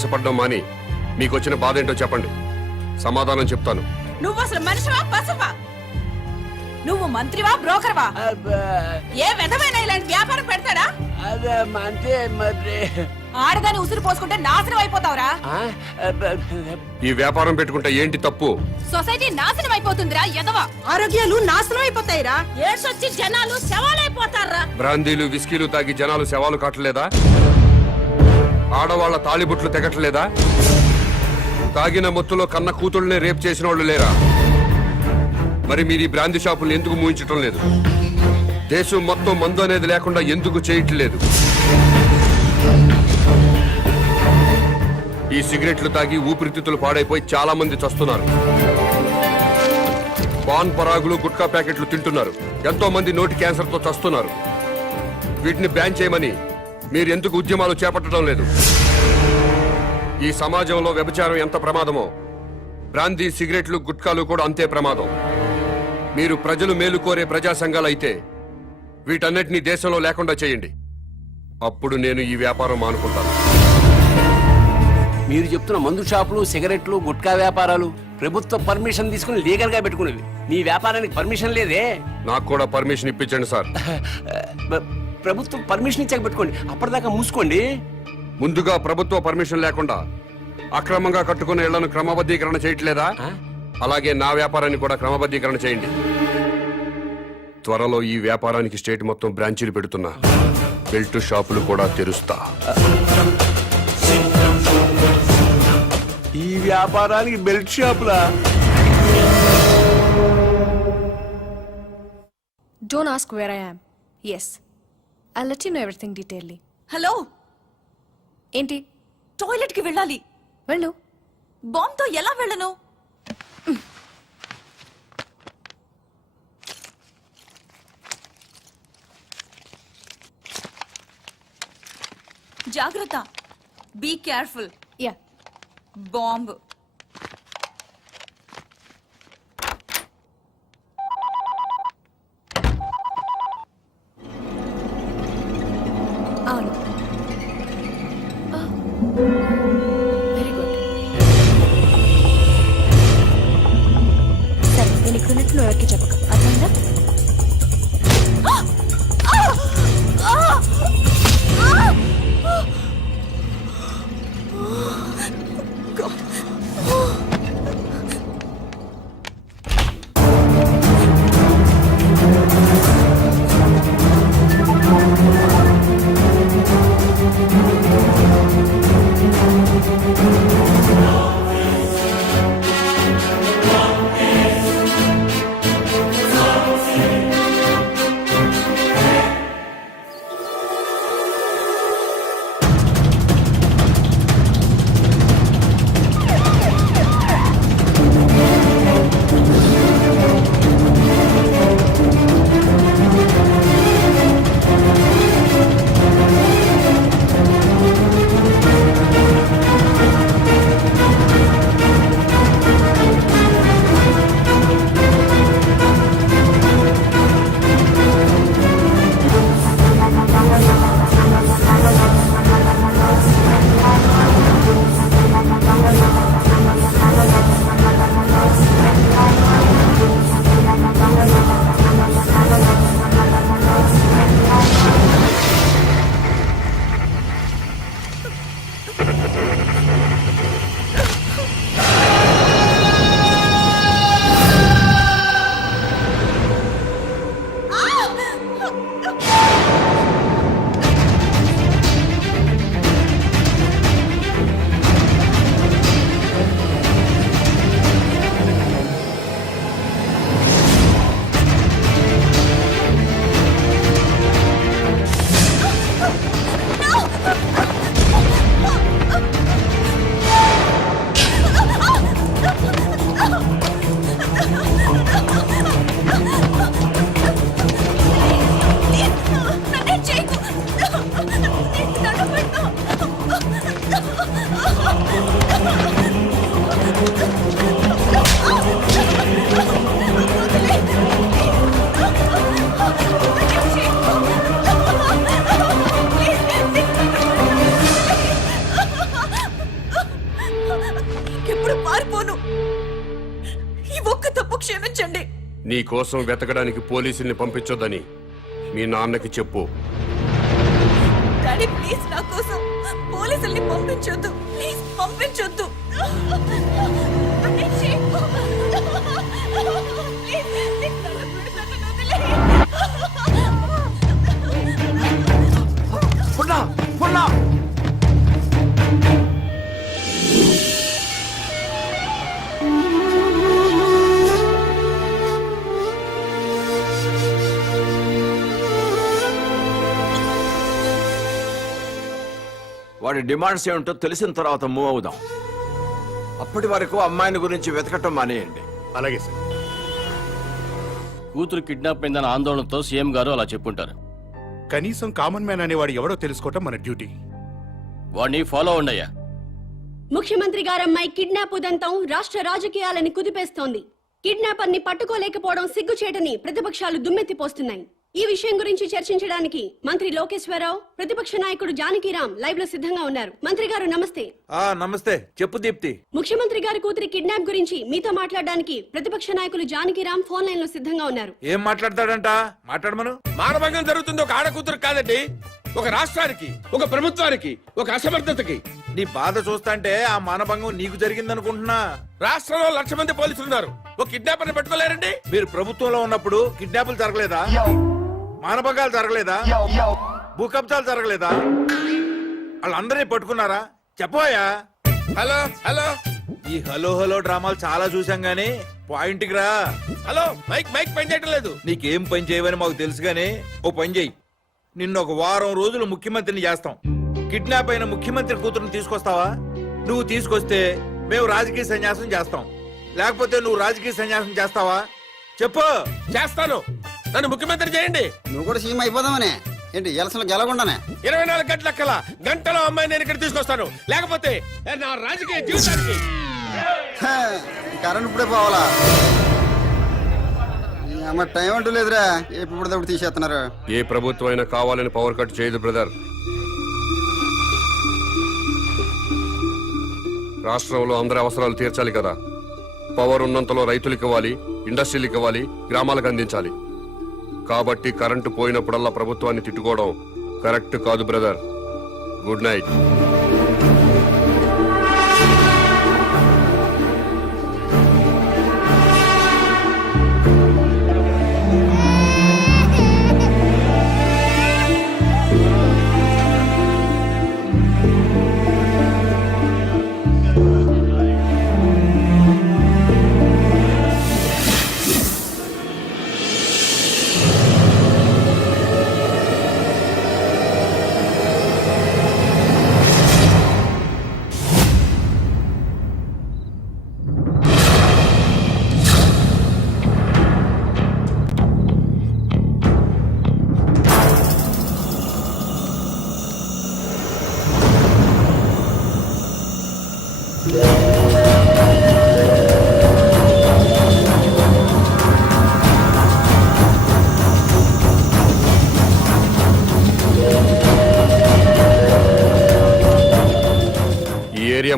ఆవేశపడడం మాని మీకు వచ్చిన బాధ ఏంటో చెప్పండి, సమాధానం చెప్తాను. నువ్వు అసలు మనిషివా పశువా? నువ్వు మంత్రివా బ్రోకర్వా? ఏ విధమైన ఇలాంటి వ్యాపారం పెడతాడా? అంటే మరి ఆడదాని ఉసురు పోసుకుంటే నాశనం అయిపోతావురా. ఈ వ్యాపారం పెట్టుకుంటే ఏంటి తప్పు? సొసైటీ నాశనం అయిపోతుందిరా ఎదవా. ఆరోగ్యాలు నాశనం అయిపోతాయిరా. ఏడ్సొచ్చి జనాలు శవాలైపోతారా. బ్రాందీలు విస్కీలు తాగి జనాలు శవాలు కాటలేదా? ఆడవాళ్ల తాళిబుట్లు తెగట్లేదా? తాగిన మొత్తులో కన్న కూతుళ్ళనే రేప్ చేసిన వాళ్ళు లేరా? మరి మీరు ఈ బ్రాందీ షాపులు ఎందుకు మూయించటం లేదు? దేశం మొత్తం మందు అనేది లేకుండా ఎందుకు చేయట్లేదు? ఈ సిగరెట్లు తాగి ఊపిరితిత్తులు పాడైపోయి చాలా మంది చస్తున్నారు. పాన్ పరాగులు గుట్కా ప్యాకెట్లు తింటున్నారు. ఎంతో మంది నోటి క్యాన్సర్ తో చస్తున్నారు. వీటిని బ్యాన్ చేయమని మీరు ఎందుకు ఉద్యమాలు చేపట్టడం లేదు? ఈ సమాజంలో వ్యభిచారం ఎంత ప్రమాదమో బ్రాందీ సిగరెట్లు గుట్కాలు కూడా అంతే ప్రమాదం. మీరు ప్రజలు మేలు కోరే ప్రజా సంఘాలైతే వీటన్నిటినీ దేశంలో లేకుండా చేయండి. అప్పుడు నేను ఈ వ్యాపారం మానుకుంటాను. మీరు చెప్తున్న మందు షాపులు, సిగరెట్లు, గుట్కా వ్యాపారాలు ప్రభుత్వ పర్మిషన్ తీసుకుని లీగల్ గా పెట్టుకునేవి. మీ వ్యాపారానికి పర్మిషన్ లేదే. నాకు కూడా పర్మిషన్ ఇప్పించండి సార్. ప్రభుత్వం పర్మిషన్ ఇచ్చాక పెట్టుకోండి, అప్పటిదాకా మూసుకోండి. ముందుగా ప్రభుత్వ పర్మిషన్ లేకుండా అక్రమంగా కట్టుకునే ఇళ్లను క్రమబద్ధీకరణ చేయట్లేదా? అలాగే నా వ్యాపారాన్ని కూడా క్రమబద్ధీకరణ చేయండి. త్వరలో ఈ వ్యాపారానికి స్టేట్ మొత్తం బ్రాంచీలు పెడుతున్నా. బెల్ట్ షాపులు కూడా తెరుస్తా. ఈ వ్యాపారానికి belt షాపులా? Don't ask where I am. Yes, I'll let you know everything detailedly. Hello, ఏంటి? టాయిలెట్ కి వెళ్ళాలి. వెళ్ళు. బాంబ్ తో ఎలా వెళ్ళను? జాగ్రత్త. Be careful. యా. బాంబ్. అవును. Very good. సరే, నేను ఇక్కడ ఉన్నట్టు నువ్వు ఎవరికి చెప్పక, అర్థమైందా? నీ కోసం వెతకడానికి పోలీసుల్ని పంపించొద్దని మీ నాన్నకి చెప్పు. డాడీ ప్లీజ్ నా కోసం పోలీసుల్ని పంపించొద్దు, ప్లీజ్ పంపించొద్దు. వాడి డిమాండ్స్ ఏమిటో తెలిసిన తర్వాత మూవ్ అవుదాం. అప్పటి వరకు అమ్మాయిని గురించి వెతకటం మానేయండి. అలాగే సార్. కూతురు కిడ్నాప్ అయిందన్న ఆందోళనతో సీఎం గారు అలా చెప్పుంటారు. కనీసం కామన్ మ్యాన్ అనేవాడు ఎవడో తెలుసుకోవటం మన డ్యూటీ. వాడిని ఫాలో ఉండయ్యా. ముఖ్యమంత్రి గారమ్మాయి కిడ్నాప్ ఉదంతం రాష్ట్ర రాజకీయాలని కుదిపేస్తోంది. కిడ్నాపర్ ని పట్టుకోలేకపోవడం సిగ్గుచేటని ప్రతిపక్షాలు దుమ్మెత్తిపోస్తున్నాయి. ఈ విషయం గురించి చర్చించడానికి మంత్రి లోకేశ్వరరావు, ప్రతిపక్ష నాయకుడు జానకిరాం లైవ్ లో సిద్ధంగా ఉన్నారు. మంత్రి గారు నమస్తే. నమస్తే. చెప్పు దీప్తి. ముఖ్యమంత్రి గారి కూతురి కిడ్నాప్ గురించి మీతో మాట్లాడడానికి ప్రతిపక్ష నాయకులు జానకిరాం ఫోన్ లైన్ లో సిద్ధంగా ఉన్నారు. ఏం మాట్లాడతాడంట? మాట్లాడమను. మానభంగం జరుగుతుంది ఒక ఆడకూతురు కాదండి, ఒక రాష్ట్రానికి, ఒక ప్రభుత్వానికి, ఒక అసమర్థతకి. నీ బాధ చూస్తాంటే ఆ మానభంగం నీకు జరిగిందనుకుంటున్నా. రాష్ట్రంలో 1,00,000 మంది పోలీసులు ఉన్నారు, ఒక కిడ్నాపర్ని పట్టుకోలేరండి. మీరు ప్రభుత్వంలో ఉన్నప్పుడు కిడ్నాపులు జరగలేదా? మానభంగాలు జరగలేదా? భూ కబ్జాలు జరగలేదా? వాళ్ళందరినీ పట్టుకున్నారా? చెప్పోయా. హలో హలో, ఈ హలో హలో డ్రామాలు చాలా చూసాం గానీ పాయింట్కి రా. హలో, మైక్ మైక్ పని చేయటం లేదు. నీకేం పని చేయవని మాకు తెలుసు గానీ ఓ పని చెయ్యి. నిన్ను ఒక వారం రోజులు ముఖ్యమంత్రిని చేస్తాం. కిడ్నాప్ అయిన ముఖ్యమంత్రి కూతురుని తీసుకొస్తావా? నువ్వు తీసుకొస్తే మేము రాజకీయ సన్యాసం చేస్తాం, లేకపోతే నువ్వు రాజకీయ సన్యాసం చేస్తావా? చెప్పు. చేస్తాను, నన్ను ముఖ్యమంత్రి చేయండి. నువ్వు కూడా సీఎం అయిపోదామనే ఏంటి? ఎలసలు గెలకుండానే 24 గంటల గంటలో అమ్మాయి నేను ఇక్కడ తీసుకొస్తాను, లేకపోతే నా రాజకీయ జీవితానికి. కరెంట్ ఇప్పుడే పోవాలా? అమ్మ టైం అంటూ లేదురా, ఎప్పుడు తీసేస్తున్నారు. ఏ ప్రభుత్వం అయినా కావాలని పవర్ కట్ చేయదు బ్రదర్. రాష్ట్రంలో అందరి అవసరాలు తీర్చాలి కదా. పవర్ ఉన్నంతలో రైతులకు ఇవ్వాలి, ఇండస్ట్రీలకు ఇవ్వాలి, గ్రామాలకు అందించాలి. కాబట్టి కరెంటు పోయినప్పుడల్లా ప్రభుత్వాన్ని తిట్టుకోవడం కరెక్ట్ కాదు బ్రదర్. Good night.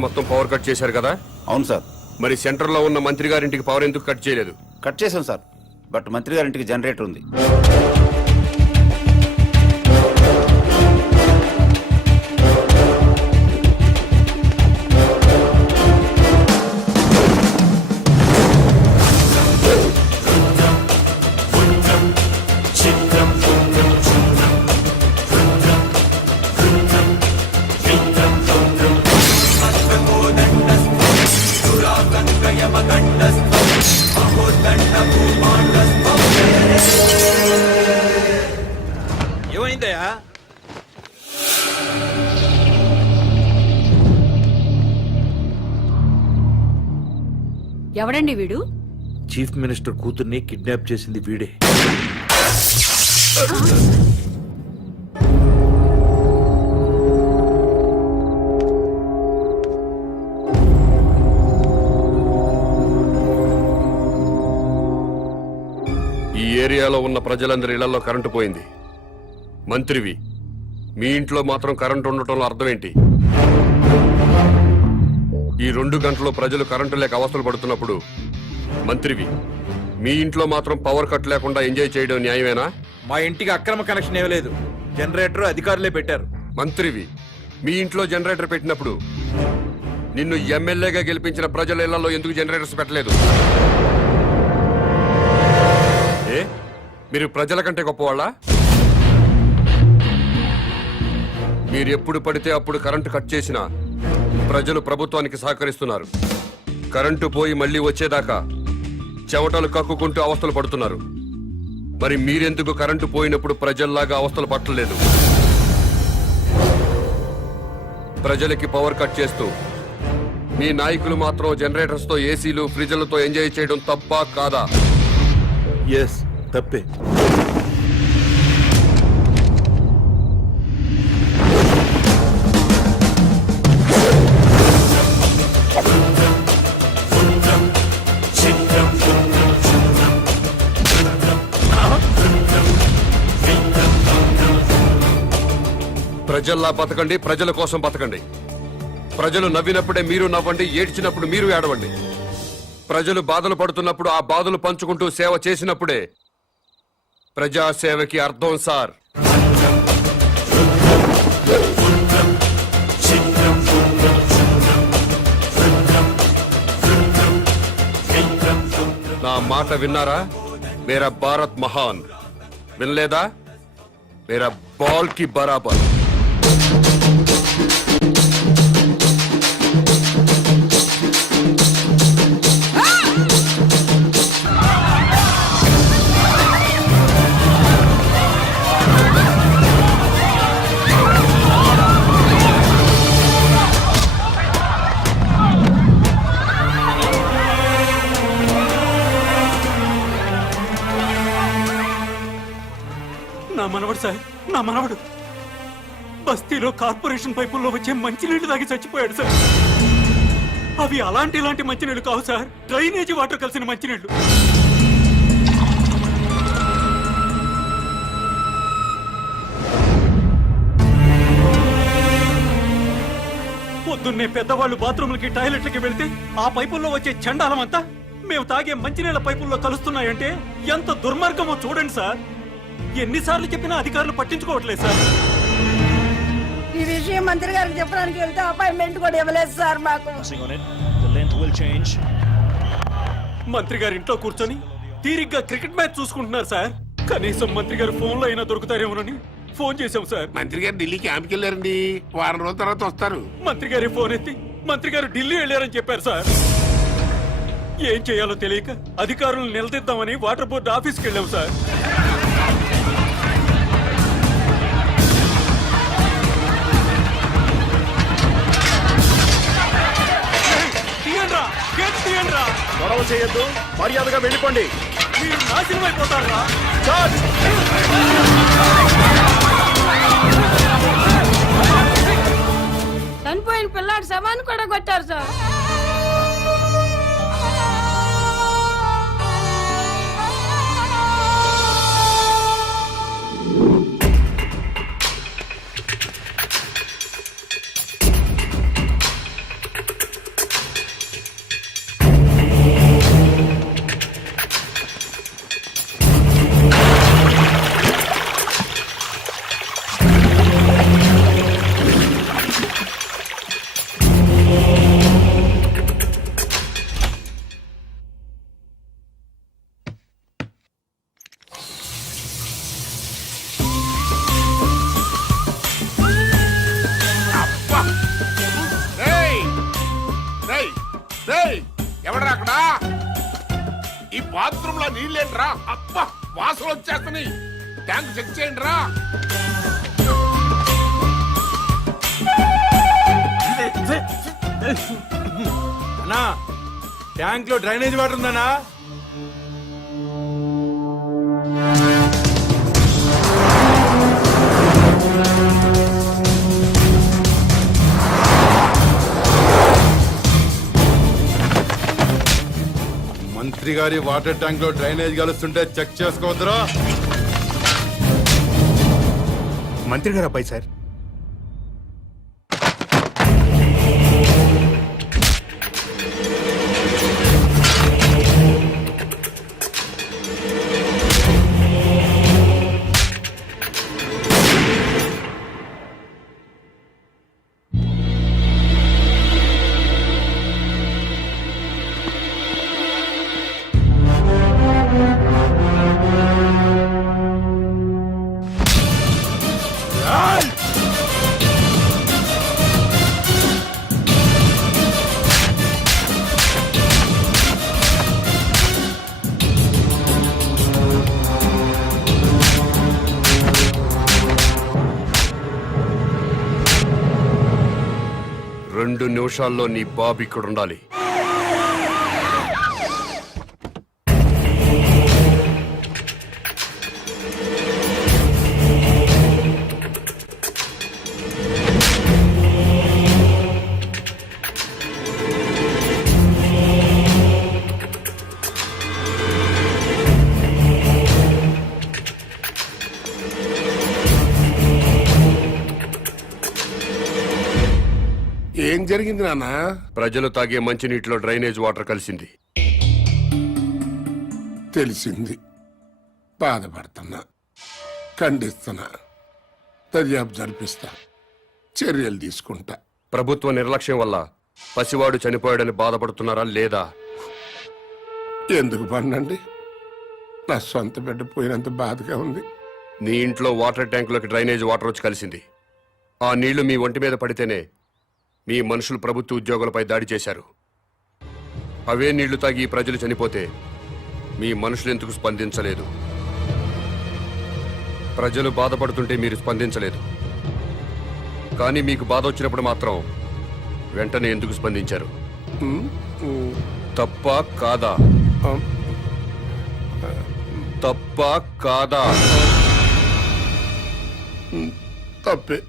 మొత్తం పవర్ కట్ చేశారు కదా? అవును సార్. మరి సెంటర్ లో ఉన్న మంత్రి గారింటికి పవర్ ఎందుకు కట్ చేయలేదు? కట్ చేసాం సార్, బట్ మంత్రి గారింటికి జనరేటర్ ఉంది. ఏమైందయ్యా? ఎవడండి వీడు? చీఫ్ మినిస్టర్ కూతుర్ని కిడ్నాప్ చేసింది వీడే. ఈ ఏరియాలో ఉన్న ప్రజలందరి ఇళ్లలో కరెంటు పోయింది. మంత్రివి, మీ ఇంట్లో మాత్రం కరెంటు ఉండటంలో అర్థం ఏంటి? ఈ 2 గంటలు ప్రజలు కరెంటు లేక అవస్థలు పడుతున్నప్పుడు మంత్రివి, మీ ఇంట్లో మాత్రం పవర్ కట్ లేకుండా ఎంజాయ్ చేయడం న్యాయమేనా? మా ఇంటికి అక్రమ కనెక్షన్ ఇవ్వలేదు, జనరేటర్ అధికారులే పెట్టారు. మంత్రివి, మీ ఇంట్లో జనరేటర్ పెట్టినప్పుడు నిన్ను ఎమ్మెల్యేగా గెలిపించిన ప్రజల ఇళ్లలో ఎందుకు జనరేటర్స్ పెట్టలేదు? ఏ మీరు ప్రజల కంటే గొప్పవాళ్ళా? మీరు ఎప్పుడు పడితే అప్పుడు కరెంటు కట్ చేసినా ప్రజలు ప్రభుత్వానికి సహకరిస్తున్నారు. కరెంటు పోయి మళ్ళీ వచ్చేదాకా చెమటలు కక్కుకుంటూ అవస్థలు పడుతున్నారు. మరి మీరెందుకు కరెంటు పోయినప్పుడు ప్రజల్లాగా అవస్థలు పట్టలేదు? ప్రజలకి పవర్ కట్ చేస్తూ మీ నాయకులు మాత్రం జనరేటర్స్ తో, ఏసీలు, ఫ్రిడ్జ్లతో ఎంజాయ్ చేయడం తప్పా కాదా? ఎస్, తప్పే. ప్రజల్లా బతకండి, ప్రజల కోసం బతకండి. ప్రజలు నవ్వినప్పుడే మీరు నవ్వండి, ఏడ్చినప్పుడు మీరు ఏడవండి. ప్రజలు బాధలు పడుతున్నప్పుడు ఆ బాధలు పంచుకుంటూ సేవ చేసినప్పుడే ప్రజాసేవకి అర్థం సార్. నా మాట విన్నారా? మేరా భారత్ మహాన్. వినలేదా? మేరా బాల్ కి బరాబర్. నా మనవడు సార్, నా మనవడు బస్తీలో కార్పొరేషన్ పైపుల్లో వచ్చే మంచినీళ్లు తాగి చచ్చిపోయాడు సార్. అవి ఇలాంటి మంచినీళ్లు కావు సార్, డ్రైనేజీ వాటర్ కలిసిన మంచినీళ్లు. పొద్దున్నే పెద్దవాళ్ళు బాత్రూమ్లకి, టాయిలెట్లకి వెళ్తే ఆ పైపుల్లో వచ్చే చండాలం అంతా మేము తాగే మంచినీళ్ల పైపుల్లో కలుస్తున్నాయంటే ఎంత దుర్మార్గమో చూడండి సార్. ఎన్నిసార్లు చెప్పినా అధికారులు పట్టించుకోవట్లేదు సార్. ఈ విషయం మంత్రి గారికి చెప్పడానికి వెళ్తే అపాయింట్మెంట్ కూడా ఇవ్వలేదు సార్ మాకు. మంత్రి గారి ఇంట్లో కూర్చొని తీరిగ్గా క్రికెట్ మ్యాచ్ చూసుకుంటున్నారు సార్. కనీసం మంత్రి గారు ఫోన్ లో అయినా దొరుకుతారేమోనని ఫోన్ చేశాం సార్. మంత్రి గారు ఢిల్లీ క్యాంప్కి వెళ్ళారండి, వారం రోజుల తర్వాత వస్తారు. మంత్రి గారి ఫోన్ ఎత్తి మంత్రి గారు ఢిల్లీ వెళ్ళారని చెప్పారు సార్. ఏం చేయాలో తెలియక అధికారులను నిలదీద్దామని వాటర్ బోర్డు ఆఫీస్కి వెళ్ళాం సార్. గొడవ చేయొద్దు, మర్యాదగా వెళ్ళిపోండి. మీరు నాశనం అయిపోతారా? చనిపోయిన పిల్లాడి శవాన్ని కూడా కొట్టారు సార్. ఎవడరా అక్కడ? ఈ బాత్రూమ్ లో నీళ్ళేంట్రా? అబ్బా, వాసన వచ్చేస్తున్నాయి. ట్యాంక్ చెక్ చేయండి రా. అన్నా, ట్యాంక్ లో డ్రైనేజ్ వాటర్ ఉందన్నా? మంత్రి గారి వాటర్ ట్యాంక్ లో డ్రైనేజ్ కలుస్తుంటే చెక్ చేసుకోవద్దురా. మంత్రి గారు అబ్బాయి సార్. 2 నిమిషాల్లో నీ బాబు ఇక్కడ ఉండాలి. ఏం జరిగింది నాన్న? ప్రజలు తాగే మంచినీటిలో డ్రైనేజ్ వాటర్ కలిసింది. తెలిసింది. బాధపడుతున్నా, ఖండిస్తున్నా, దర్యాప్తు జరిపిస్తా, చర్యలు తీసుకుంటా. ప్రభుత్వ నిర్లక్ష్యం వల్ల పసివాడు చనిపోయాడని బాధపడుతున్నారా లేదా? ఎందుకు పన్నండి? నా సొంత బిడ్డ పోయినంత బాధగా ఉంది. నీ ఇంట్లో వాటర్ ట్యాంకులోకి డ్రైనేజ్ వాటర్ వచ్చి కలిసింది. ఆ నీళ్లు మీ ఒంటి మీద పడితేనే మీ మనుషులు ప్రభుత్వ ఉద్యోగులపై దాడి చేశారు. అవే నీళ్లు తాగి ఈ ప్రజలు చనిపోతే మీ మనుషులు ఎందుకు స్పందించలేదు? ప్రజలు బాధపడుతుంటే మీరు స్పందించలేదు. కానీ మీకు బాధ వచ్చినప్పుడు మాత్రం వెంటనే ఎందుకు స్పందించారు? తప్ప కాదా? తప్ప కాదా? తప్పే.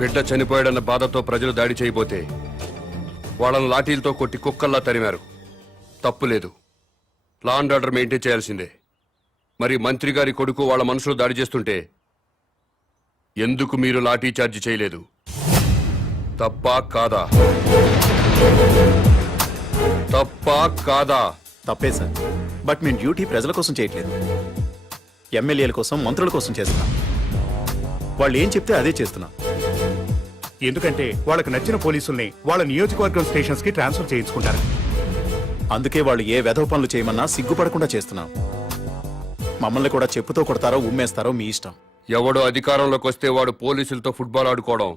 బిడ్డ చనిపోయాడన్న బాధతో ప్రజలు దాడి చేయబోతే వాళ్ళని లాఠీలతో కొట్టి కుక్కల్లా తరిమారు. తప్పు లేదు. లా అండ్ ఆర్డర్ మెయింటైన్ చేయాల్సిందే. మరి మంత్రి గారి కొడుకు వాళ్ళ మనుషులు దాడి చేస్తుంటే ఎందుకు మీరు లాఠీ చార్జ్ చేయలేదు? తప్పా కాదా? తప్పా కాదా? తప్పే సార్. బట్ మేము డ్యూటీ ప్రజల కోసం చేయట్లేదు, ఎమ్మెల్యేల కోసం, మంత్రుల కోసం చేస్తున్నాం. వాళ్ళు ఏం చెప్తే అదే చేస్తున్నాం. ఎందుకంటే వాళ్ళకి నచ్చిన పోలీసుల్ని వాళ్ళ నియోజకవర్గం స్టేషన్స్ కి ట్రాన్స్ఫర్ చేయించుకుంటారు. అందుకే వాళ్ళు ఏ వెధవ పనులు చేయమన్నా సిగ్గుపడకుండా చేస్తున్నాం. మమ్మల్ని కూడా చెప్పుతో కొడతారో ఉమ్మేస్తారో మీ ఇష్టం. ఎవడో అధికారంలోకి వస్తే వాడు పోలీసులతో ఫుట్బాల్ ఆడుకోవడం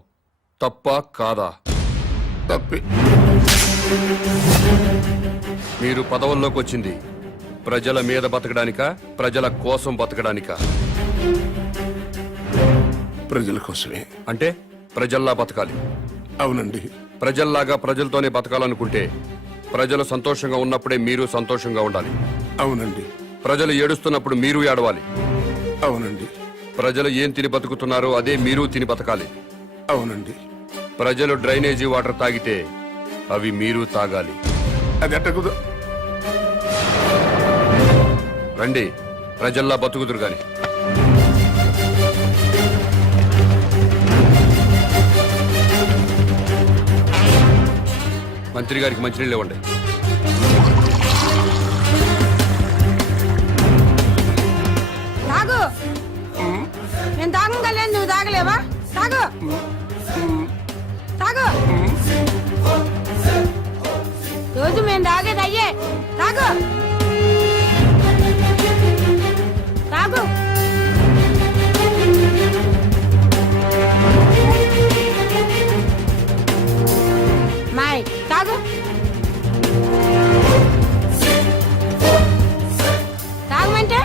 తప్పా కాదా? తప్పే. మీరు పదవుల్లోకి వచ్చింది ప్రజల మీద బతకడానికా, ప్రజల కోసం బతకడానికా? ప్రజల కోసమే. అంటే ప్రజల్లా బతకాలి. అవునండి. ప్రజల్లాగా ప్రజలతోనే బతకాలనుకుంటే ప్రజలు సంతోషంగా ఉన్నప్పుడే మీరు సంతోషంగా ఉండాలి. అవునండి. ప్రజలు ఏడుస్తున్నప్పుడు మీరు ఏడవాలి. అవునండి. ప్రజలు ఏం తిని బతుకుతున్నారో అదే మీరు తిని బతకాలి. అవునండి. ప్రజలు డ్రైనేజీ వాటర్ తాగితే అవి మీరు తాగాలి. అది ఎట్టకుదు. రండి, ప్రజల్లా బతుకుదురు గాని. మంత్రి గారికి మంచినీళ్ళు ఇవ్వండి. తాగు. నేను తాగగలను, నువ్వు తాగలేవా? తాగు. తాగు. రోజు మేము తాగేది అయ్యే. తాగు. తాగు. మాయ్ తాగు. తాగమంటే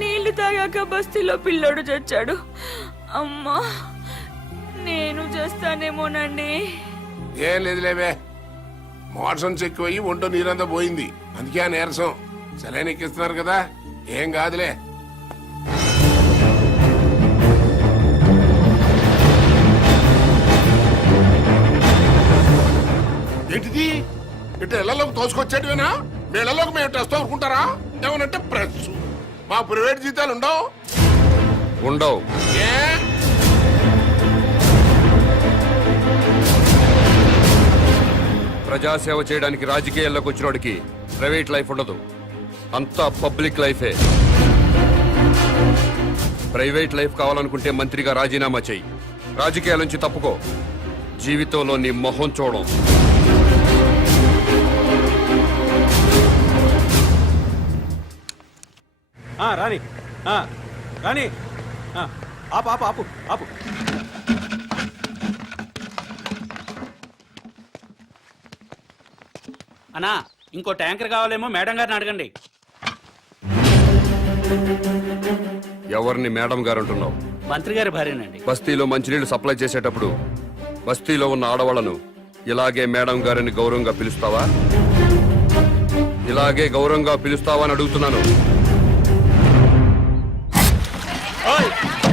నీళ్లు తాగాక బస్తీలో పిల్లోడు చచ్చాడు. అమ్మా, నేను చేస్తానేమోనండి. ఏం లేదులేవే, మోషన్స్ ఎక్కువయ్యి ఒంటో నీరంతా పోయింది. అందుకే ఆ నీరసం. సెలైన్ ఎక్కిస్తున్నారు కదా, ఏం కాదులే. ఏంటిది? ఇటు ఇళ్లలోకి తోసుకొచ్చేటివేనా? మీ ఇళ్లలోకి మేము టెస్ట్ ఊరుకుంటారా? ఏమనంటే ప్రెస్. మా ప్రైవేట్ జీతాలు ఉండవు. ఉండవు. ఏ ప్రజాసేవ చేయడానికి రాజకీయాల్లోకి వచ్చినోడికి ప్రైవేట్ లైఫ్ ఉండదు, అంతా పబ్లిక్ లైఫే. ప్రైవేట్ లైఫ్ కావాలనుకుంటే మంత్రిగా రాజీనామా చెయ్యి, రాజకీయాల నుంచి తప్పుకో, జీవితంలో నీ మొహం చూడం. రాని రాని ఆపు ఆపు ఆపు ఆపు. అన్నా ఇంకో ట్యాంకర్ కావాలేమో మేడం గారిని అడగండి. ఎవరిని మేడం గారు అంటున్నావు? మంత్రి గారి భార్యనండి. బస్తీలో మంచినీళ్లు సప్లై చేసేటప్పుడు బస్తీలో ఉన్న ఆడవాళ్లను ఇలాగే మేడం గారిని గౌరవంగా పిలుస్తావా? ఇలాగే గౌరవంగా పిలుస్తావా అని అడుగుతున్నాను.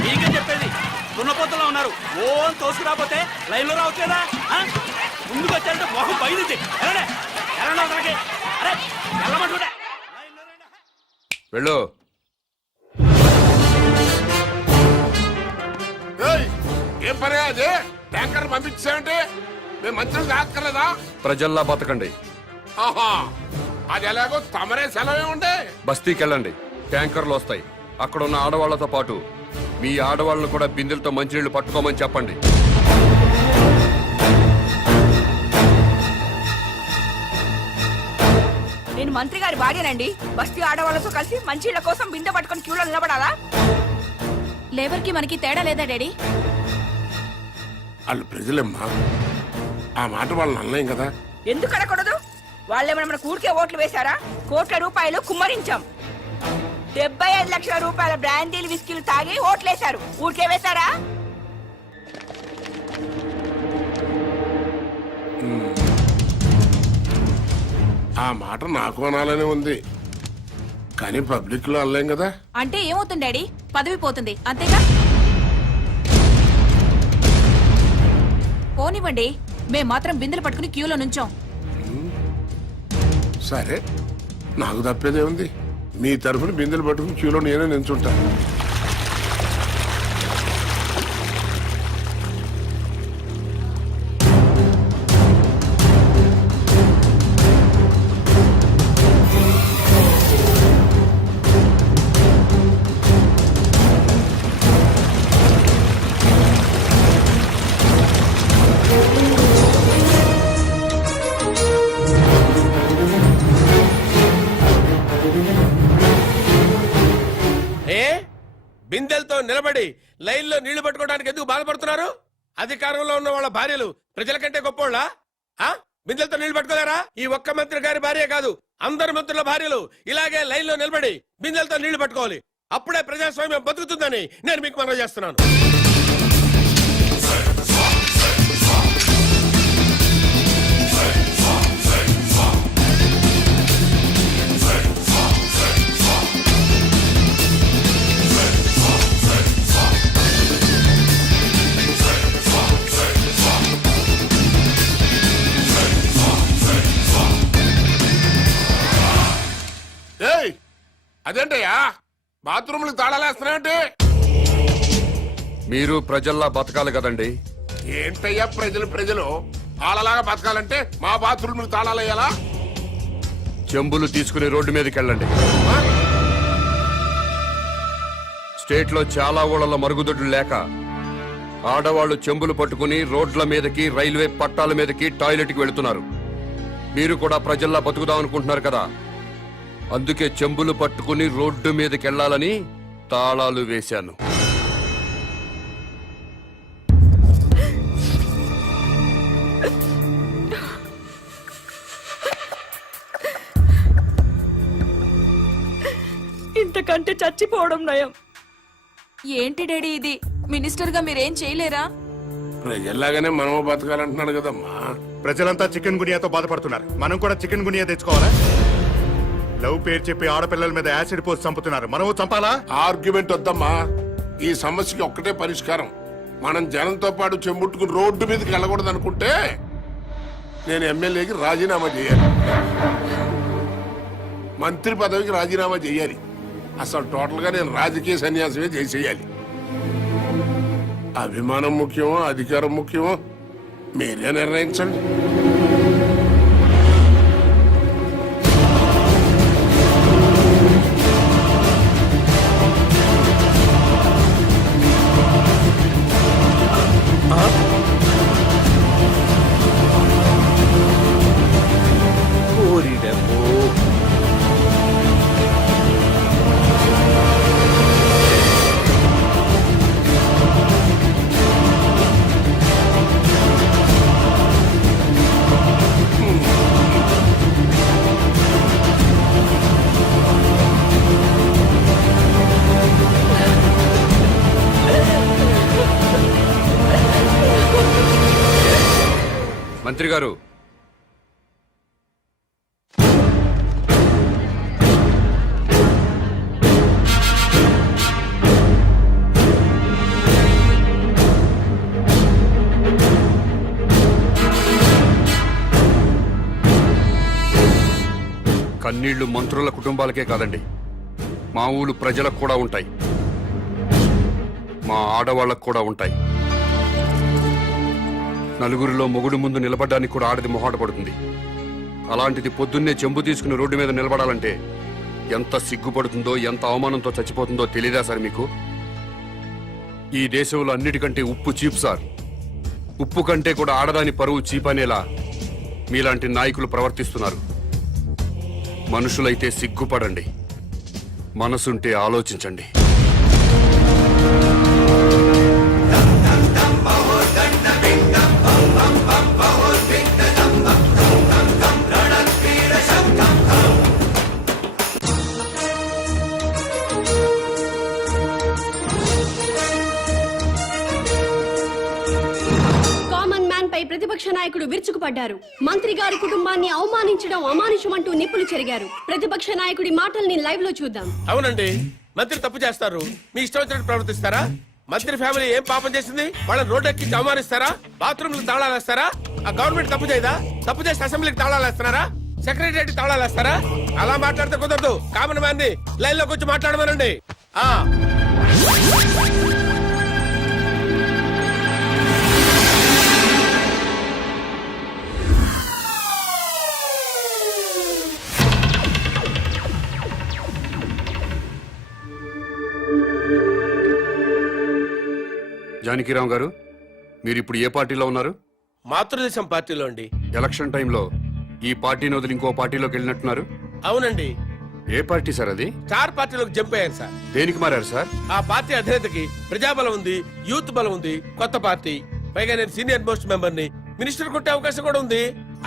మీకే చెప్పేది, దున్నపోతలో ఉన్నారు. ఓ అని తోసుకురాపోతే లైన్ లో రావచ్చు కదా. ముందుకు వచ్చారంటే మొహం బయలుదేరి వెళ్ళు. ఏం పని అదే? ట్యాంకర్ పంపించామంటే మేము మంత్రులు కాక్కర్లేదా? ప్రజల్లా బతకండి. ఆహా, అది ఎలాగో తమరే సెలవే ఉండే. బస్తీకి వెళ్ళండి, ట్యాంకర్లు వస్తాయి. అక్కడ ఉన్న ఆడవాళ్లతో పాటు మీ ఆడవాళ్ళను కూడా బిందెలతో మంచినీళ్లు పట్టుకోమని చెప్పండి. నేను మంత్రి గారి భార్యనండి. బస్తీ ఆడవాళ్ళతో కలిసి మంచిళ్ళ కోసం బిందె పట్టుకొని క్యూలో నిలబడాలా? లేబర్ కి మనకి తేడా లేదా డాడీ? వాళ్ళు ప్రజలమ్మా, ఆ మాట వాళ్ళని అనలేం కదా. ఎందుకు అనకూడదు? వాళ్ళేమైనా మన కూడికే ఓట్లు వేశారా? కోట్ల రూపాయలు కుమ్మరించాం. 75 లక్షల రూపాయల బ్రాండీలు విస్కీలు తాగి ఓట్లేశారు. ఊరికే వేశారా? ఆ మాట నాకు అనాలనే ఉంది, కానీ పబ్లిక్ లో అనలేం కదా. అంటే ఏమవుతుంది డాడీ? పదవి పోతుంది అంతేగా. పోనివ్వండి, మేం మాత్రం బిందెలు పట్టుకుని క్యూలో నుంచోం. సరే, నాకు తప్పేదే ఉంది. మీ తరఫున బిందెలు పట్టుకుని క్యూలో నేనే నించుంటా. బిందెలతో నిలబడి లైన్లో నీళ్లు పట్టుకోవడానికి ఎందుకు బాధపడుతున్నారు? అధికారంలో ఉన్న వాళ్ళ భార్యలు ప్రజల కంటే గొప్పోళ్ళ? బిందెలతో నీళ్లు పట్టుకోలేరా? ఈ ఒక్క మంత్రి గారి భార్య కాదు, అందరు మంత్రుల భార్యలు ఇలాగే లైన్లో నిలబడి బిందెలతో నీళ్లు పట్టుకోవాలి. అప్పుడే ప్రజాస్వామ్యం బతుకుతుందని నేను మీకు మనవి చేస్తున్నాను. అదేంటయ్యా బాత్రూమ్లకు తాళాలేస్తున్నాయంటే? మీరు ప్రజల్లా బతకాలి కదండి. ఏంటయ్యా ప్రజలు వాళ్ళలాగా బతకాలంటే మా బాత్రూమ్లకు తాళాలయ్యాలా? చెంబులు తీసుకుని రోడ్డు మీదకి వెళ్ళండి. స్టేట్ లో చాలా ఊళ్ళలో మరుగుదొడ్లు లేక ఆడవాళ్లు చెంబులు పట్టుకుని రోడ్ల మీదకి, రైల్వే పట్టాల మీదకి, టాయిలెట్కి వెళుతున్నారు. మీరు కూడా ప్రజల్లా బతుకుదాం అనుకుంటున్నారు కదా, అందుకే చెంబులు పట్టుకుని రోడ్డు మీదకి వెళ్ళాలని తాళాలు వేశాను. ఇంతకంటే చచ్చిపోవడం నయం. ఏంటి డాడీ ఇది? మినిస్టర్ గా మీరేం చేయలేరా? ప్రజల్లాగానే మనము బతకాలంటున్నాడు కదమ్మా. ప్రజలంతా చికెన్ గునియాతో బాధపడుతున్నారు, మనం కూడా చికెన్ గునియా తెచ్చుకోవాలా? లవ్ పేరు చెప్పి ఆడపిల్లల మీద యాసిడ్ పోసి చంపుతున్నారు, మనము చంపాలా? ఆర్గ్యుమెంట్ వద్దమ్మా. ఈ సమస్యకి ఒక్కటే పరిష్కారం. మనం జనంతో పాటు చెంబుట్టుకుని రోడ్డు మీదకి వెళ్ళకూడదు అనుకుంటే నేను ఎమ్మెల్యేకి రాజీనామా చేయాలి, మంత్రి పదవికి రాజీనామా చేయాలి. అసలు టోటల్ గా నేను రాజకీయ సన్యాసమే చేసేయాలి. అభిమానం ముఖ్యమో అధికారం ముఖ్యమో మీరే నిర్ణయించండి. మంత్రి గారు, కన్నీళ్లు మంత్రుల కుటుంబాలకే కాదండి, మా ఊరు ప్రజలకు కూడా ఉంటాయి, మా ఆడవాళ్ళకు కూడా ఉంటాయి. నలుగురిలో మొగుడు ముందు నిలబడ్డానికి కూడా ఆడది మొహాట పడుతుంది. అలాంటిది పొద్దున్నే చెంబు తీసుకుని రోడ్డు మీద నిలబడాలంటే ఎంత సిగ్గుపడుతుందో, ఎంత అవమానంతో చచ్చిపోతుందో తెలీదా సార్ మీకు? ఈ దేశంలో అన్నిటికంటే ఉప్పు చీప్ సార్. ఉప్పు కంటే కూడా ఆడదాని పరువు చీప్ అనేలా మీలాంటి నాయకులు ప్రవర్తిస్తున్నారు. మనుషులైతే సిగ్గుపడండి, మనసుంటే ఆలోచించండి. కామన్ మ్యాన్ పై ప్రతిపక్ష నాయకుడు విరుచుకుపడ్డారు. మంత్రి గారి కుటుంబాన్ని అవమానించడం అమానుషమంటూ నిప్పులు చెరిగారు. ప్రతిపక్ష నాయకుడి మాటల్ని లైవ్ లో చూద్దాం. అవునండి, మంత్రి తప్పు చేస్తారు, మీ ఇష్టం వచ్చినట్టు ప్రవర్తిస్తారా? మంత్రి ఫ్యామిలీ ఏం పాపం చేసింది? వాళ్ళని రోడ్డు ఎక్కి అవమానిస్తారా? బాత్రూమ్లకు తాళాలు వేస్తారా? ఆ గవర్నమెంట్ తప్పు చేయదా? తప్పు చేసి అసెంబ్లీకి తాళాలు వేస్తున్నారా? సెక్రటరీ తాళాలు వేస్తారా? అలా మాట్లాడితే కుదరదు. కామన్ మ్యాన్ ని లైన్ లోకి వచ్చి మాట్లాడమనండి. జానకిరామ్ గారు, మీరు ఇప్పుడు ఏ పార్టీలో ఉన్నారు? మాతృదేశం పార్టీలో అండి. ఎలక్షన్ టైంలో ఈ పార్టీని వదిలి ఇంకో పార్టీలోకి వెళ్ళినట్టున్నారు. అవునండి. ఏ పార్టీ సార్ అది? స్టార్ పార్టీలోకి జంప్ అయ్యాను సార్. దేనికి మారారు సార్? ఆ పార్టీ అధినేతకి ప్రజాబలం ఉంది, యూత్ బలం ఉంది, కొత్త పార్టీ, పైగా నేను సీనియర్ మోస్ట్ మెంబర్ ని, మినిస్టర్ కొట్టే అవకాశం కూడా ఉంది.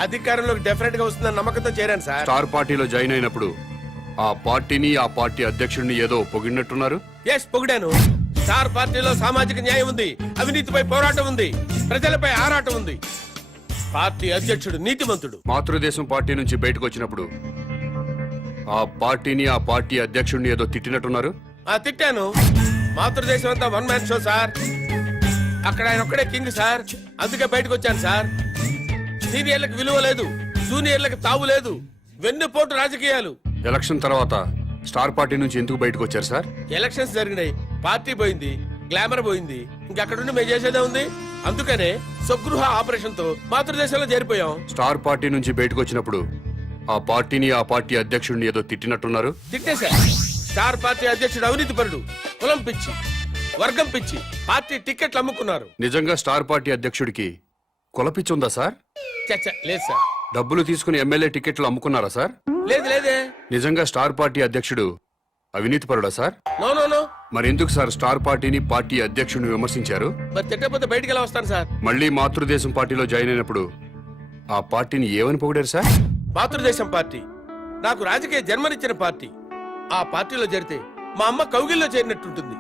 అధికారంలోకి డెఫినెట్ గా వస్తుందని నమ్మకంతో చేరాను సార్. స్టార్ పార్టీలో జాయిన్ అయినప్పుడు ఆ పార్టీని, ఆ పార్టీ అధ్యక్షుడిని ఏదో పొగిడినట్టున్నారు. ఎస్, పొగిడాను. స్టార్ పార్టీలో సామాజిక న్యాయం ఉంది, అవినీతిపై పోరాటం ఉంది, ప్రజలపై ఆరాటం ఉంది. పార్టీ అధ్యక్షుడు నీతిమంతుడు. మాతృదేశం పార్టీ నుంచి బయటకు వచ్చినప్పుడు ఆ పార్టీని, ఆ పార్టీ అధ్యక్షుడిని ఏదో తిట్టినట్టున్నారు. తిట్టాను. మాతృదేశం అంతా వన్ మ్యాన్ షో సార్. అక్కడ ఆయన ఒక్కడే కింగ్ సార్. అందుకే బయటకు వచ్చాను సార్. సీనియర్లకు విలువ లేదు, జూనియర్లకు తావు లేదు, వెన్నుపోటు రాజకీయాలు. ఎలక్షన్ తర్వాత స్టార్ పార్టీ నుంచి ఎందుకు బయటకు వచ్చారు సార్? ఎలక్షన్స్ జరిగినాయి, పార్టీ పోయింది, గ్లామర్ పోయింది, ఇంకక్కడుండి మేము చేసేదే ఉంది. అందుకనే స్వగృహ ఆపరేషన్ తో మాతృదేశంలో చేరిపోయాం. స్టార్ పార్టీ నుంచి బయటకు వచ్చినప్పుడు ఆ పార్టీని, ఆ పార్టీ అధ్యక్షుడిని ఏదో తిట్టినట్టున్నారు. తిట్టేశా. స్టార్ పార్టీ అధ్యక్షుడు అవినీతి పరుడు, కులం పిచ్చి, వర్గం పిచ్చి, పార్టీ టికెట్లు అమ్ముకున్నారు. నిజంగా స్టార్ పార్టీ అధ్యక్షుడికి కులపిచ్చుందా సార్? చచ్చ లేదు సార్. డబ్బులు తీసుకుని ఎమ్మెల్యే టికెట్లు అమ్ముకున్నారా సార్? లేదు లేదే. నిజంగా స్టార్ పార్టీ అధ్యక్షుడు అవినీతి పరుడా సార్? No no no. మరెందుకు సార్ స్టార్ పార్టీని, పార్టీ అధ్యక్షుడిని విమర్శించారు? మరి తిట్టకపోతే బయటికి ఎలా వస్తాను సార్? మళ్ళీ మాతృదేశం పార్టీలో జాయిన్ అయినప్పుడు ఆ పార్టీని ఏమని పొగిడారు సార్? మాతృదేశం పార్టీ నాకు రాజకీయ జన్మనిచ్చిన పార్టీ. ఆ పార్టీలో చేరితే మా అమ్మ కౌగిల్లో చేరినట్టుంటుంది.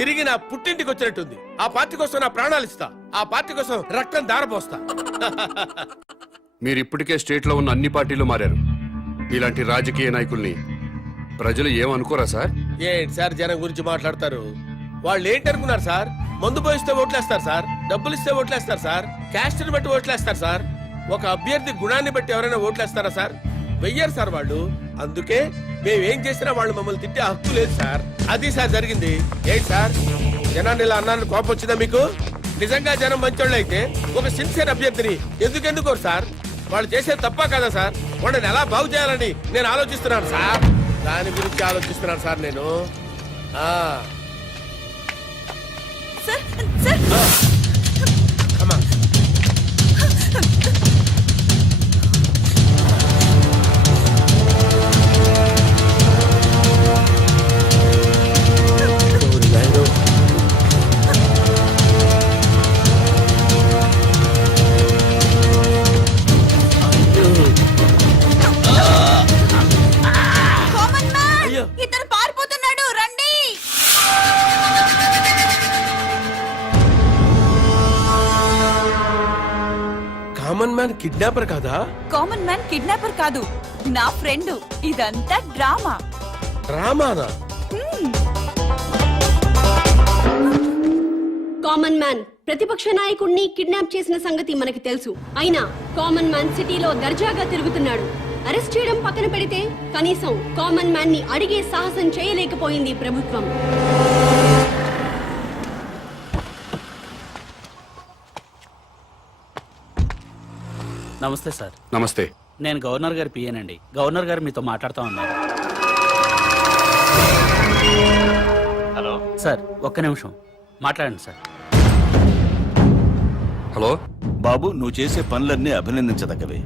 తిరిగి నా పుట్టింటికి వచ్చినట్టుంది. ఆ పార్టీ కోసం నా ప్రాణాలు ఇస్తా. ఆ పార్టీ కోసం రక్తం దారపోస్తా. మీరు ఇప్పటికే స్టేట్ లో ఉన్న అన్ని పార్టీలు మారారు. ఇలాంటి రాజకీయ నాయకుల్ని ప్రజలు ఏమనుకోరా సార్? ఏంటి సార్ జనం గురించి మాట్లాడతారు? వాళ్ళు ఏంటనుకున్నారు సార్? మందు పోయిస్తే ఓట్లేస్తారు సార్, డబ్బులు ఇస్తే ఓట్లేస్తారు సార్, క్యాస్ట్ ని బట్టి ఓట్లేస్తారు సార్. ఒక అభ్యర్థి గుణాన్ని బట్టి ఎవరైనా ఓట్లేస్తారా సార్? వెయ్యరు సార్ వాళ్ళు. అందుకే మేమేం చేసినా వాళ్ళు మమ్మల్ని తిట్టే హక్కు లేదు సార్. అది సార్ జరిగింది. ఏంటి సార్ జనాన్ని ఇలా అన్నారని కోపం వచ్చిందా మీకు? నిజంగా జనం మంచోళ్ళు అయితే ఒక సిన్సియర్ అభ్యర్థిని ఎందుకోరు సార్? వాళ్ళు చేసేది తప్ప కదా సార్? వాళ్ళని ఎలా బాగు చేయాలని నేను ఆలోచిస్తున్నాను సార్. దాని గురించి ఆలోచిస్తున్నాను సార్ నేను. Come on. ఇతను పారిపోతున్నాడు, రండి. మ్యాన్ కిడ్నాపర్ కాదా? కామన్ మ్యాన్ కిడ్నాపర్ కాదు, నా ఫ్రెండ్. ఇదంతా డ్రామా. డ్రామానా? కామన్ మ్యాన్ ప్రతిపక్ష నాయకుడిని కిడ్నాప్ చేసిన సంగతి మనకి తెలుసు. అయినా కామన్ మ్యాన్ సిటీలో దర్జాగా తిరుగుతున్నాడు. అరెస్ట్ చేయడం పక్కన పెడితే కనీసం కామన్ మ్యాన్ ని అడిగే సాహసం చేయలేకపోయింది ప్రభుత్వం. నమస్తే సార్. నమస్తే. నేను గవర్నర్ గారి పియ్యనండి. గవర్నర్ గారు మీతో మాట్లాడుతూ ఉన్నారు. హలో సార్, ఒక్క నిమిషం మాట్లాడండి సార్. హలో బాబు, నువ్వు చేసే పనులన్నీ అభినందించదగ్గవే.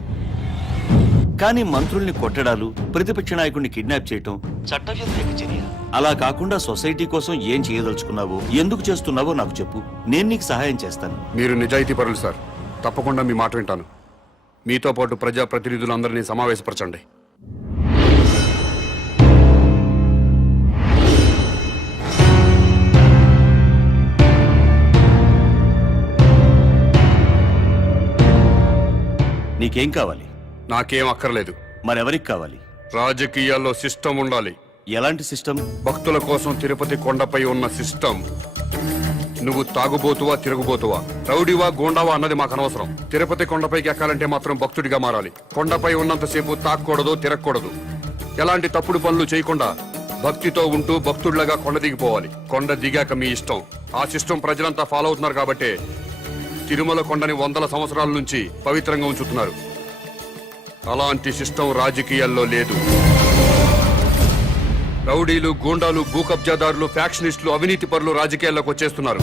కానీ మంత్రుల్ని కొట్టడాలు, ప్రతిపక్ష నాయకుడిని కిడ్నాప్ చేయటం చట్టవ్యతిరేక చర్య. అలా కాకుండా సొసైటీ కోసం ఏం చేయదలుచుకున్నావో, ఎందుకు చేస్తున్నావో నాకు చెప్పు. నేను నీకు సహాయం చేస్తాను. మీరు నిజాయితీ పరులు సార్. తప్పకుండా మీ మాట వింటాను. మీతో పాటు ప్రజా ప్రతినిధులందరినీ సమావేశపరచండి. నీకేం కావాలి? నాకేం అక్కర్లేదు. మరెవరికి కావాలి? రాజకీయాల్లో సిస్టమ్ ఉండాలి. ఎలాంటి సిస్టమ్? భక్తుల కోసం తిరుపతి కొండపై ఉన్న సిస్టమ్. నువ్వు తాగుబోతువా, తిరుగుబోతువా, రౌడీవా, గోండావా అన్నది మాకు అనవసరం. తిరుపతి కొండపైకి ఎక్కాలంటే మాత్రం భక్తుడిగా మారాలి. కొండపై ఉన్నంతసేపు తాక్కూడదు, తిరగకూడదు. ఎలాంటి తప్పుడు పనులు చేయకుండా భక్తితో ఉంటూ భక్తుడిలాగా కొండ దిగిపోవాలి. కొండ దిగాక మీ ఇష్టం. ఆ సిస్టమ్ ప్రజలంతా ఫాలో అవుతున్నారు కాబట్టే తిరుమల కొండని వందల సంవత్సరాల నుంచి పవిత్రంగా ఉంచుతున్నారు. అలాంటి సిస్టమ్ రాజకీయాల్లో లేదు. రౌడీలు, గూండాలు, భూకబ్జాదారులు, ఫ్యాక్షనిస్టులు, అవినీతి పరులు రాజకీయాల్లోకి వచ్చేస్తున్నారు.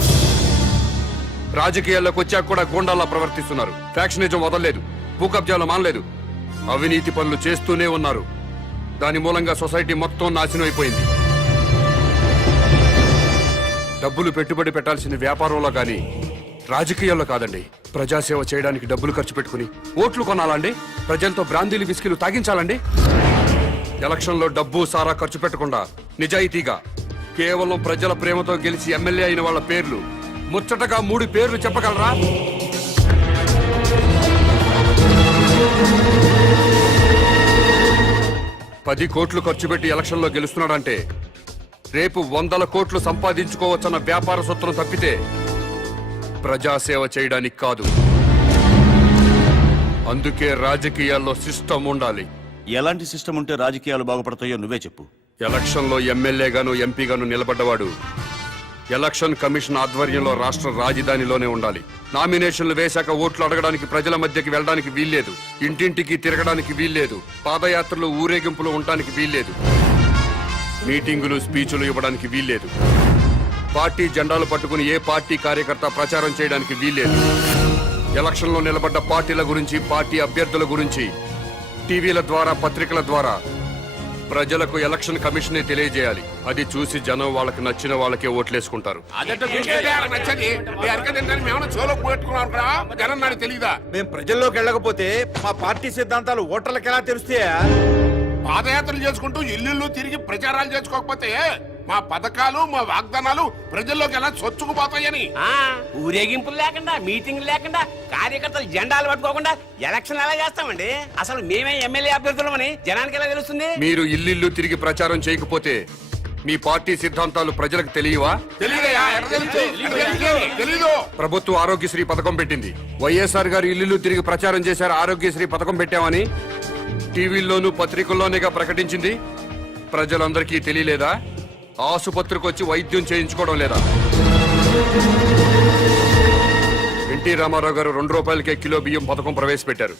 రాజకీయాల్లోకి వచ్చాక కూడా గూండాల్లా ప్రవర్తిస్తున్నారు. ఫ్యాక్షనిజం వదలలేదు, భూకబ్జాలు మానలేదు, అవినీతి పనులు చేస్తూనే ఉన్నారు. దాని మూలంగా సొసైటీ మొత్తం నాశనం అయిపోయింది. డబ్బులు పెట్టుబడి పెట్టాల్సిన వ్యాపారంలో గాని రాజకీయాల్లో కాదండి. ప్రజాసేవ చేయడానికి డబ్బులు ఖర్చు పెట్టుకుని ఓట్లు కొనాలండి? ప్రజలతో బ్రాందీలు, విస్కీలు తాగించాలండి? ఎలక్షన్లో డబ్బు సారా ఖర్చు పెట్టకుండా నిజాయితీగా కేవలం ప్రజల ప్రేమతో గెలిచి ఎమ్మెల్యే అయిన వాళ్ళ పేర్లు ముచ్చటగా 3 పేర్లు చెప్పగలరా? పది కోట్లు ఖర్చు పెట్టి ఎలక్షన్లో గెలుస్తున్నాడంటే రేపు 100 కోట్లు సంపాదించుకోవచ్చన్న వ్యాపార సూత్రం తప్పితే ప్రజాసేవ చేయడానికి కాదు. అందుకే రాజకీయాల్లో సిస్టమ్ ఉండాలి. ఎలాంటి సిస్టమ్ ఉంటే రాజకీయాలు బాగుపడతాయో నువ్వే చెప్పు. ఎలక్షన్లో ఎమ్మెల్యేగాను, ఎంపీగాను నిలబడ్డవాడు ఎలక్షన్ కమిషన్ ఆధ్వర్యంలో రాష్ట్ర రాజధానిలోనే ఉండాలి. నామినేషన్లు వేశాక ఓట్లు అడగడానికి ప్రజల మధ్యకి వెళ్ళడానికి వీల్లేదు. ఇంటింటికి తిరగడానికి వీల్లేదు. పాదయాత్రలు, ఊరేగింపులు ఉండడానికి వీల్లేదు. మీటింగులు, స్పీచులు ఇవ్వడానికి వీల్లేదు. పార్టీ జెండాలు పట్టుకుని ఏ పార్టీ కార్యకర్త ప్రచారం చేయడానికి వీల్లేదు. ఎలక్షన్లో నిలబడ్డ పార్టీల గురించి, పార్టీ అభ్యర్థుల గురించి టీవీల ద్వారా, పత్రికల ద్వారా ప్రజలకు ఎలక్షన్ కమిషనే తెలియజేయాలి. అది చూసి జనం వాళ్ళకి నచ్చిన వాళ్ళకే ఓట్లేసుకుంటారు. మేం ప్రజల్లోకి వెళ్ళకపోతే మా పార్టీ సిద్ధాంతాలు ఓటర్లకు ఎలా తెలుస్తాయా? పాదయాత్రలు చేసుకుంటూ ఇల్లు తిరిగి ప్రచారాలు చేసుకోకపోతే మా పథకాలు, మా వాగ్దానాలు ప్రజల్లోకి ఎలా చొచ్చుకుపోతాయని. ఊరేగింపులు లేకుండా, మీటింగ్ లేకుండా, కార్యకర్తలు జెండాలు పట్టుకోకుండా ఎలక్షన్ ఎలా చేస్తామండి? అసలు మేమే ఎమ్మెల్యే అభ్యర్థులమని జనానికి ఎలా తెలుస్తుంది? మీరు ఇల్లు తిరిగి ప్రచారం చేయకపోతే మీ పార్టీ సిద్ధాంతాలు ప్రజలకు తెలియవా? ప్రభుత్వం ఆరోగ్యశ్రీ పథకం పెట్టింది. వైఎస్ఆర్ గారు ఇల్లు తిరిగి ప్రచారం చేశారు. ఆరోగ్యశ్రీ పథకం పెట్టామని టీవీల్లోనూ పత్రికల్లోనేగా ప్రకటించింది. ప్రజలందరికీ తెలియలేదా? ఆసుపత్రికి వచ్చి వైద్యం చేయించుకోవడం లేదా? ఎన్టీ రామారావు గారు 2 రూపాయలకే కిలో బియ్యం పథకం ప్రవేశపెట్టారు.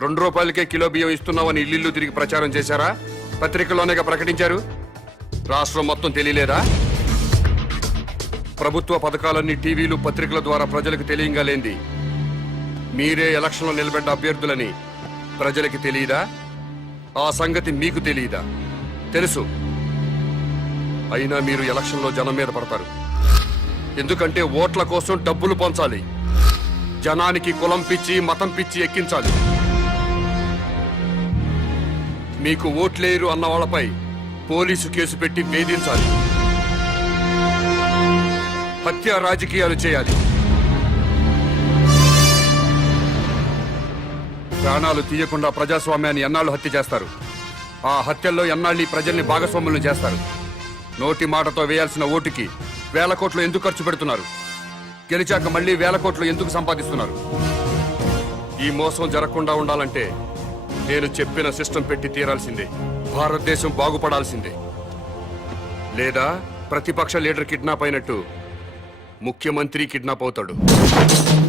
2 రూపాయలకే కిలో బియ్యం ఇస్తున్నామని ఇల్లు తిరిగి ప్రచారం చేశారా? పత్రికల్లోనేగా ప్రకటించారు. రాష్ట్రం మొత్తం తెలియలేదా? ప్రభుత్వ పథకాలన్నీ టీవీలు, పత్రికల ద్వారా ప్రజలకు తెలియంగాలేంది మీరే ఎలక్షన్లో నిలబడ్డ అభ్యర్థులని ప్రజలకి తెలియదా? ఆ సంగతి మీకు తెలియదా? తెలుసు. అయినా మీరు ఎలక్షన్లో జనం మీద పడతారు. ఎందుకంటే ఓట్ల కోసం డబ్బులు పంచాలి. జనానికి కులం పిచ్చి, మతం పిచ్చి ఎక్కించాలి. మీకు ఓట్లేరు అన్న వాళ్ళపై పోలీసు కేసు పెట్టి వేధించాలి. హత్య రాజకీయాలు చేయాలి. ప్రాణాలు తీయకుండా ప్రజాస్వామ్యాన్ని ఎన్నాళ్ళు హత్య చేస్తారు? ఆ హత్యల్లో ఎన్నాళ్ళు ఈ ప్రజల్ని భాగస్వాములను చేస్తారు? నోటి మాటతో వేయాల్సిన ఓటుకి వేల కోట్లు ఎందుకు ఖర్చు పెడుతున్నారు? గెలిచాక మళ్ళీ వేల కోట్లు ఎందుకు సంపాదిస్తున్నారు? ఈ మోసం జరగకుండా ఉండాలంటే నేను చెప్పిన సిస్టం పెట్టి తీరాల్సిందే. భారతదేశం బాగుపడాల్సిందే. లేదా ప్రతిపక్ష లీడర్ కిడ్నాప్ అయినట్టు ముఖ్యమంత్రి కిడ్నాప్ అవుతాడు.